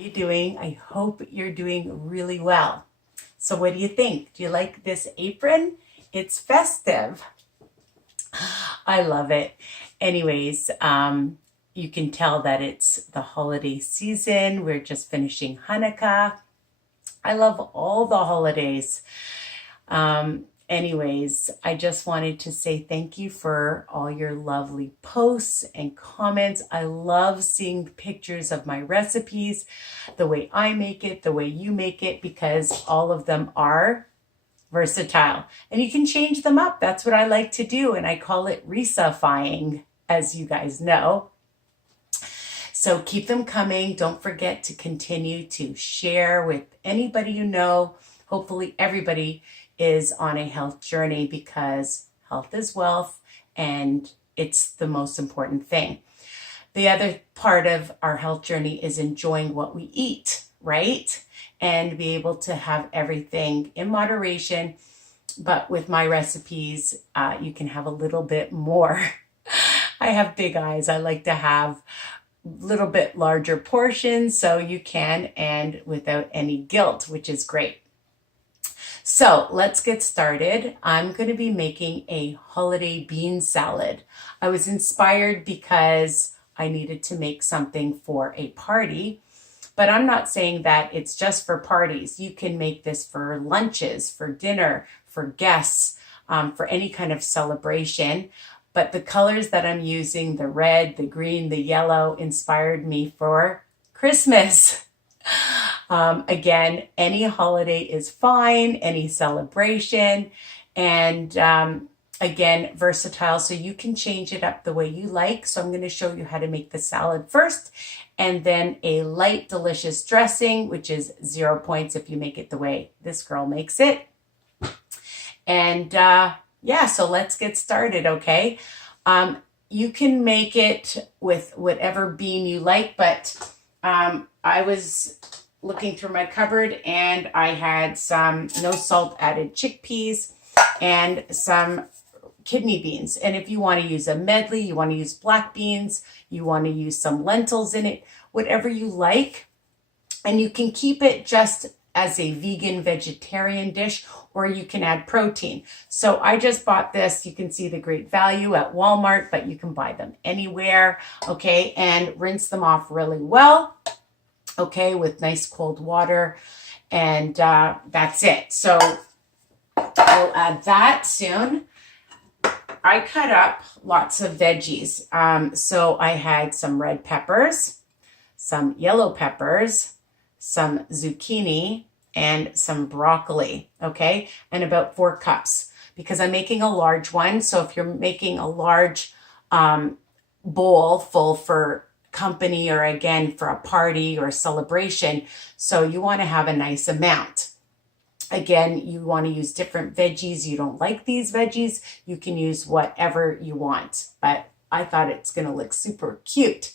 You doing? I hope you're doing really well. So what do you think? Do you like this apron? It's festive. I love it. Anyways, you can tell that it's the holiday season. We're just finishing Hanukkah. I love all the holidays. Anyways, I just wanted to say thank you for all your lovely posts and comments. I love seeing pictures of my recipes, the way I make it, the way you make it, because all of them are versatile and you can change them up. That's what I like to do. And I call it Risa-fying, as you guys know. So keep them coming. Don't forget to continue to share with anybody you know. Hopefully everybody is on a health journey, because health is wealth and it's the most important thing. The other part of our health journey is enjoying what we eat, right? And be able to have everything in moderation. But with my recipes, you can have a little bit more. I have big eyes. I like to have a little bit larger portions, so you can, and without any guilt, which is great. So let's get started. I'm going to be making a holiday bean salad. I was inspired because I needed to make something for a party, but I'm not saying that it's just for parties. You can make this for lunches, for dinner, for guests, for any kind of celebration. But the colors that I'm using, the red, the green, the yellow, inspired me for Christmas. Again, any holiday is fine, any celebration, and again, versatile, so you can change it up the way you like. So I'm going to show you how to make the salad first, and then a light, delicious dressing, which is 0 points if you make it the way this girl makes it. And yeah, so let's get started, okay? You can make it with whatever bean you like, but I was looking through my cupboard and I had some no salt added chickpeas and some kidney beans. And if you want to use a medley, you want to use black beans, you want to use some lentils in it, whatever you like. And you can keep it just as a vegan vegetarian dish, or you can add protein. So I just bought this. You can see the great value at Walmart, but you can buy them anywhere, okay? And rinse them off really well, okay, with nice cold water. And that's it. So I'll add that soon. I cut up lots of veggies. So I had some red peppers, some yellow peppers, some zucchini, and some broccoli, okay? And about 4 cups, because I'm making a large one. So if you're making a large bowl full for company, or again, for a party or a celebration, so you want to have a nice amount. Again, you want to use different veggies. You don't like these veggies, you can use whatever you want, but I thought it's going to look super cute.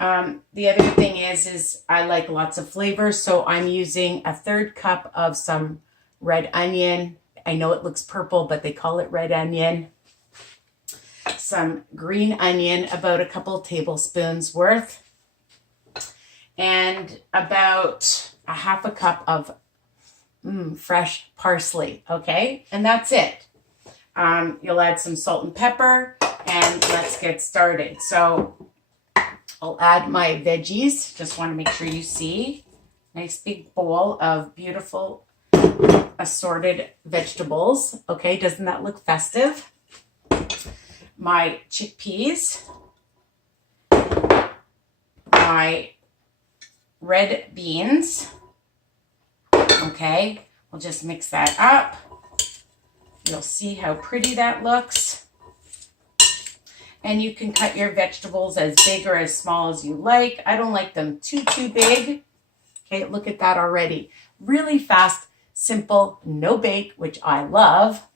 The other thing is I like lots of flavors, so I'm using a 1/3 cup of some red onion. I know it looks purple, but they call it red onion. Some green onion, about a couple tablespoons worth, and about a 1/2 cup of fresh parsley, okay? And that's it. You'll add some salt and pepper, and let's get started. So I'll add my veggies. Just want to make sure you see. Nice big bowl of beautiful assorted vegetables. Okay, doesn't that look festive? My chickpeas, my red beans. Okay, we'll just mix that up. You'll see how pretty that looks. And you can cut your vegetables as big or as small as you like. I don't like them too big. Okay, look at that already. Really fast, simple, no bake, which I love.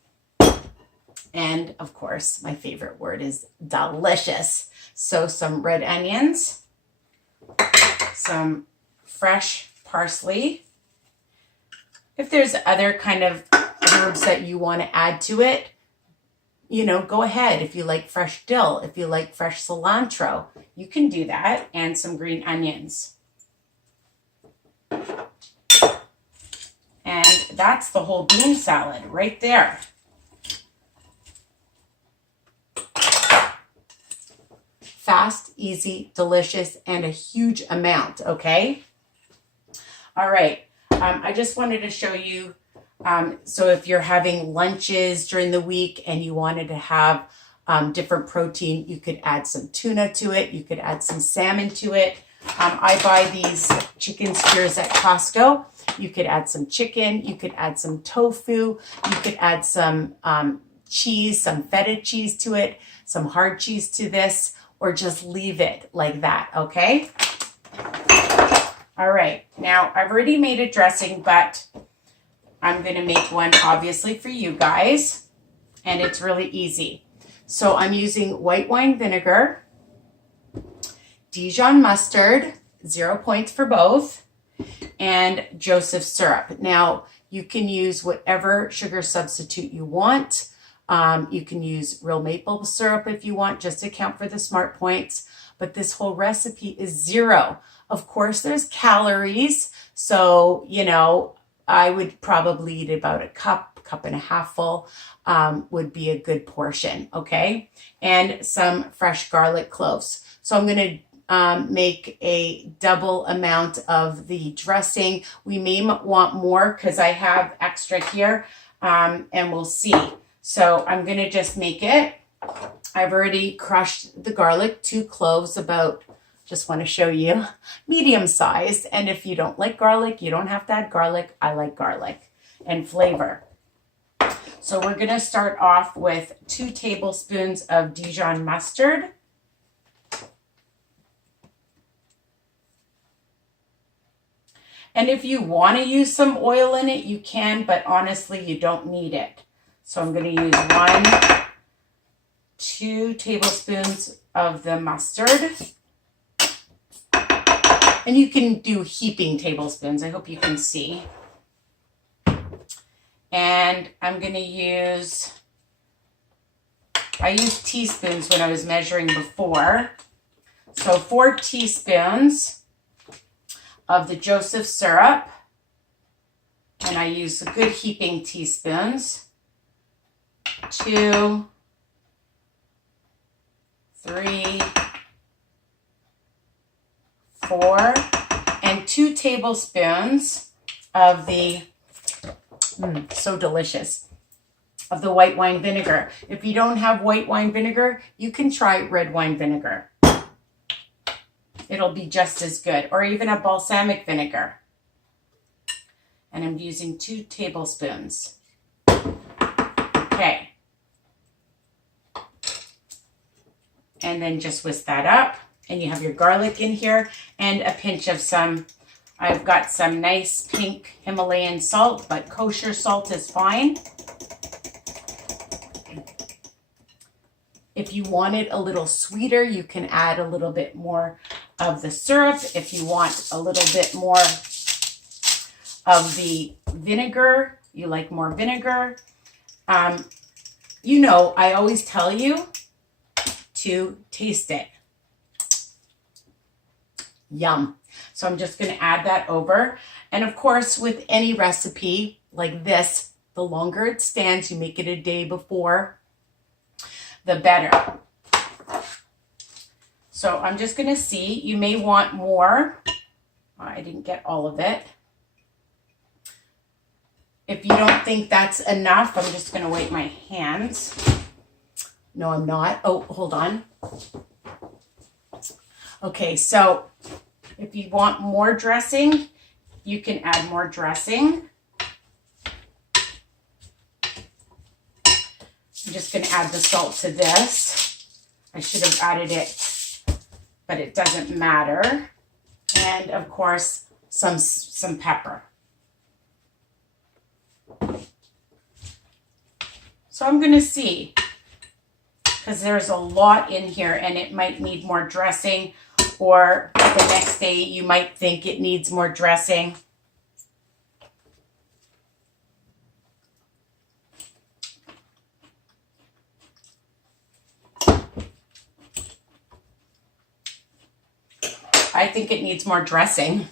And of course, my favorite word is delicious. So some red onions, some fresh parsley. If there's other kind of herbs that you want to add to it, you know, go ahead. If you like fresh dill, if you like fresh cilantro, you can do that, and some green onions. that's the whole bean salad right there. Fast, easy, delicious, and a huge amount, okay? All right, I just wanted to show you, so if you're having lunches during the week and you wanted to have different protein, you could add some tuna to it, you could add some salmon to it. I buy these chicken skewers at Costco. You could add some chicken, you could add some tofu, you could add some cheese, some feta cheese to it, some hard cheese to this, or just leave it like that, okay? All right, now I've already made a dressing, but I'm gonna make one obviously for you guys, and it's really easy. So I'm using white wine vinegar, Dijon mustard, 0 points for both, and Joseph syrup. Now, you can use whatever sugar substitute you want. You can use real maple syrup if you want, just to count for the smart points. But this whole recipe is 0. Of course, there's calories. So, you know, I would probably eat about a cup and a half full would be a good portion, okay? And some fresh garlic cloves. So I'm going to make a double amount of the dressing. We may want more because I have extra here, and we'll see. So I'm going to just make it. I've already crushed the garlic, 2 cloves, about, just want to show you, medium sized. And if you don't like garlic, you don't have to add garlic. I like garlic and flavor. So we're going to start off with 2 tablespoons of Dijon mustard. And if you want to use some oil in it, you can, but honestly, you don't need it. So I'm going to use 2 tablespoons of the mustard. And you can do heaping tablespoons. I hope you can see. And I'm going to use, I used teaspoons when I was measuring before. So 4 teaspoons of the Joseph syrup. And I use good heaping teaspoons. 2, 3, 4, and 2 tablespoons of the, so delicious, of the white wine vinegar. If you don't have white wine vinegar, you can try red wine vinegar. It'll be just as good, or even a balsamic vinegar. And I'm using 2 tablespoons. Okay. And then just whisk that up. And you have your garlic in here and a pinch of some, I've got some nice pink Himalayan salt, but kosher salt is fine. If you want it a little sweeter, you can add a little bit more of the syrup. If you want a little bit more of the vinegar, you like more vinegar. You know, I always tell you to taste it. Yum. So I'm just going to add that over. And of course, with any recipe like this, the longer it stands, you make it a day before, the better. So I'm just going to see. You may want more. I didn't get all of it. If you don't think that's enough, I'm just going to wipe my hands. No, I'm not. Oh, hold on. Okay, so if you want more dressing, you can add more dressing. I'm just going to add the salt to this. I should have added it, but it doesn't matter. And of course, some pepper. So I'm going to see, because there's a lot in here and it might need more dressing, or the next day you might think it needs more dressing. I think it needs more dressing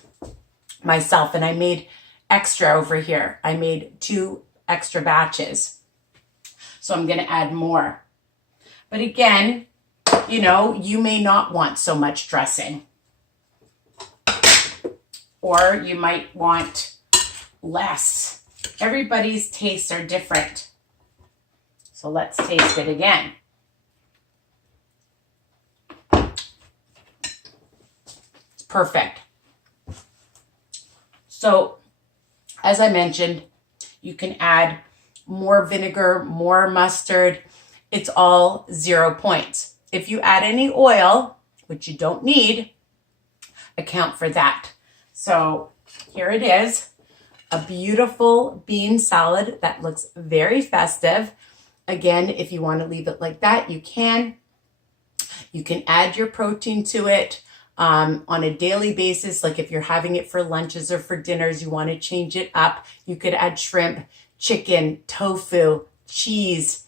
myself, and I made extra over here. I made 2 extra batches. So I'm going to add more. But again, you know, you may not want so much dressing. Or you might want less. Everybody's tastes are different. So let's taste it again. It's perfect. So, as I mentioned, you can add more vinegar, more mustard. It's all 0 points. If you add any oil, which you don't need, account for that. So here it is, a beautiful bean salad that looks very festive. Again, if you want to leave it like that, you can. You can add your protein to it on a daily basis. Like if you're having it for lunches or for dinners, you want to change it up. You could add shrimp, chicken, tofu, cheese,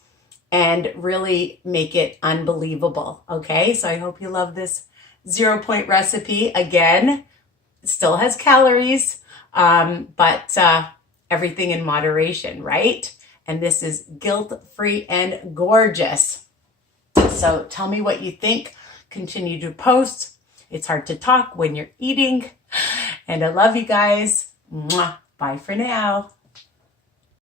and really make it unbelievable. Okay, so I hope you love this 0 point recipe. Again, it still has calories, but everything in moderation, right? And this is guilt-free and gorgeous. So tell me what you think. Continue to post. It's hard to talk when you're eating. And I love you guys. Mwah. Bye for now.